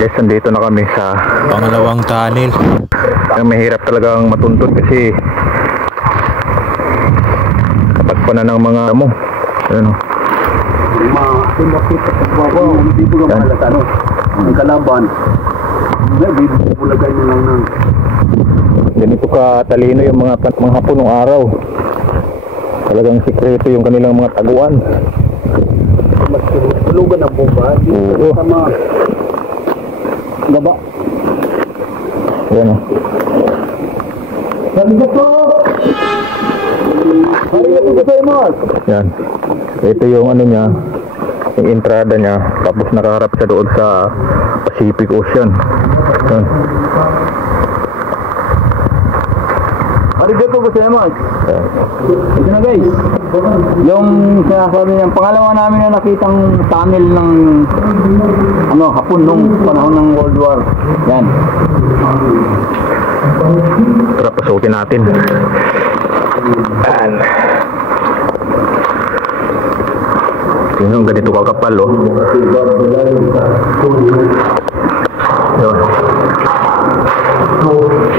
Guys, nandito na kami sa pangalawang tunnel. Mahirap talagang matuntun kasi kapag na ng mga damo. Ayun o. Ang kalaban. Bibulagay na lang ng ganito ka talino yung mga hapon ng araw. Talagang sikreto yung kanilang mga taguan. mas tulugan ang bomba. Oo. Sama gaba. Yan o. Yan. Ito yung ano niya, yung entrada niya, tapos nakaharap siya doon sa Pacific Ocean. Yan. Arigato gozaimasu. Ito na guys. Yung sinasabi niya, pangalawa namin na nakitang tunnel ng hapon nung panahon ng World War. Yan. Tara, pasukin natin. Yan. Tingnan ganito kakapal oh. Yun.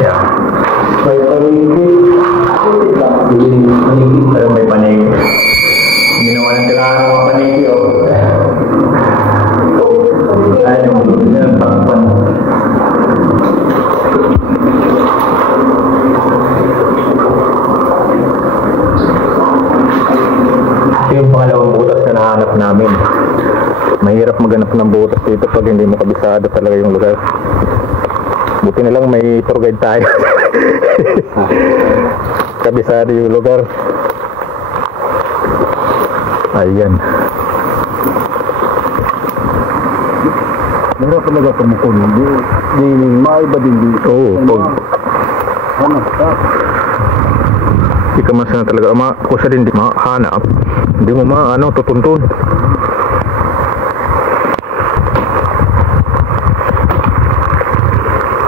Yan. Ayun, may paniki. Ginawa ng kailangan ng mga paniki oh. Ayun, takpan. Ito yung pangalawang butas na nahanap namin. Mahirap maghanap ng butas dito pag hindi mo kabisado talaga yung lugar. Buti na lang may tour guide tayo. Kabisado yung lugar. Ayan. Mahirap talaga tumukon. Hindi maiba din dito. Oo, pag hindi ka masana talaga kusa din di mahanap, hindi mo tutuntun.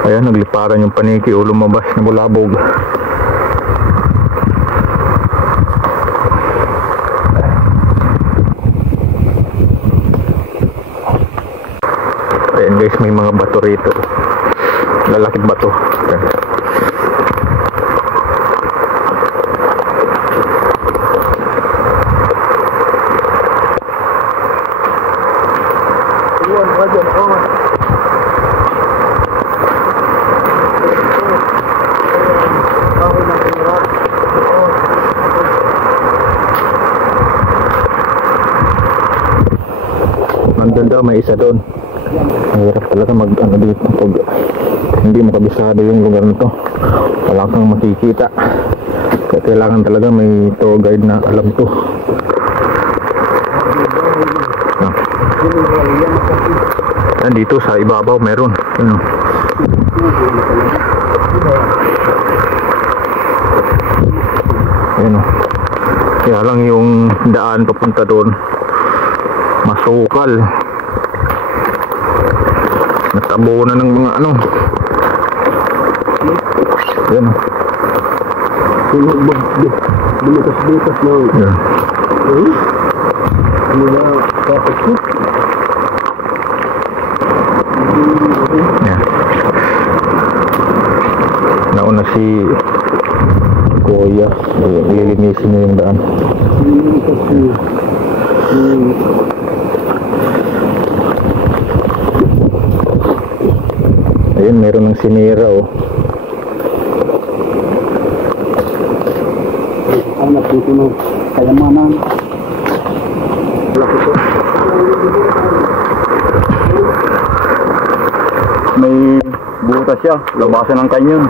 Ayan, nagliparan yung paniki o lumabas na bulabog. Ayan guys, may mga bato rito, lalakit bato. Ayan. Nandun daw, may isa doon. Mahirap talaga dito pag hindi mo kabisado yung lugar nito. Wala kang makikita. Kaya kailangan talaga may tour guide na alam to. Dito sa ibabaw meron. Ano? Ayan o. Kaya lang yung daan papunta doon masukal. Natabo na ng mga Ayan o. Bumitas-butas na. Ayan. Ano na kapatid? Ayan. Nauna si Kuya. Lilinisin niya yung daan. Ayun, meron ng sinira oh. Anak dito na kayamanan. May butas siya, labasan ng kanyon.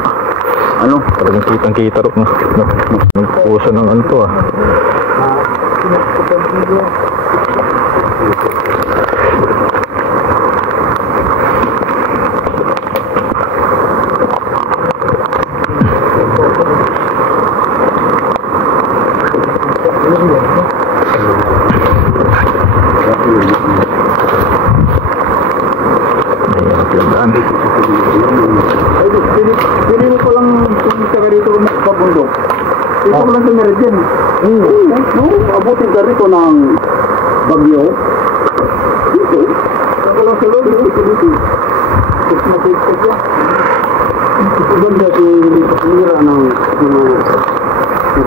Talagang kitang-kita rin. Nagpusa ng to ah. Pili mo palang pumunta ka dito sa bundok. Dito ko lang sa Meridian. Abutin ka rito ng Bagyo. Dito. Ako lang sa loob. Dito.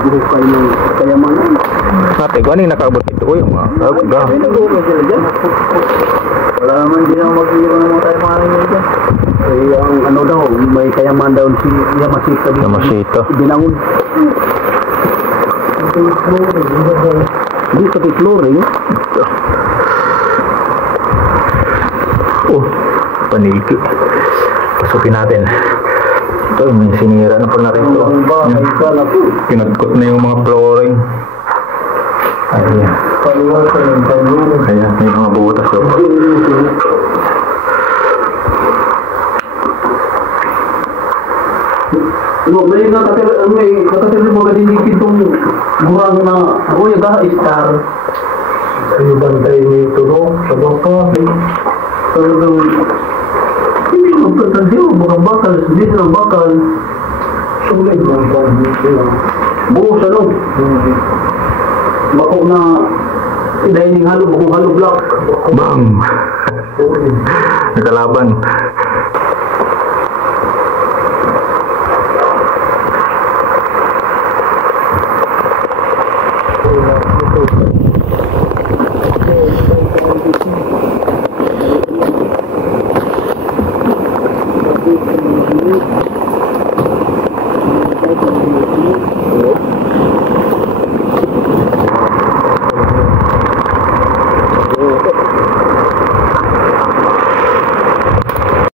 buhukay ng kayamanan. Ate, kung ano yung nakabot ito ko yung mga kaga. May nag-uukay sila dyan. Wala naman din ang mag-iiro naman tayo mga nangyay dyan. Eh, ang ano daw, may kayaman daw si Yamashita dito. Yamashita. Binangon. Hindi sa flooring. Oh, paniki. Pasukin natin. Ito, may sinira na pala rito. Pinagkot na yung mga flooring. Ayan. Ayan, may mga butas o. May katatil mo kadinikin itong gurang na ako yung star. Ay, bantay nito no? Sa baka. Talagang hindi magpatandi mo, mga bakal. Hindi silang bakal. Sulit lang po. Buo sa loob. Bako na dining halo, bakong halo block. Bam! Nakalaban.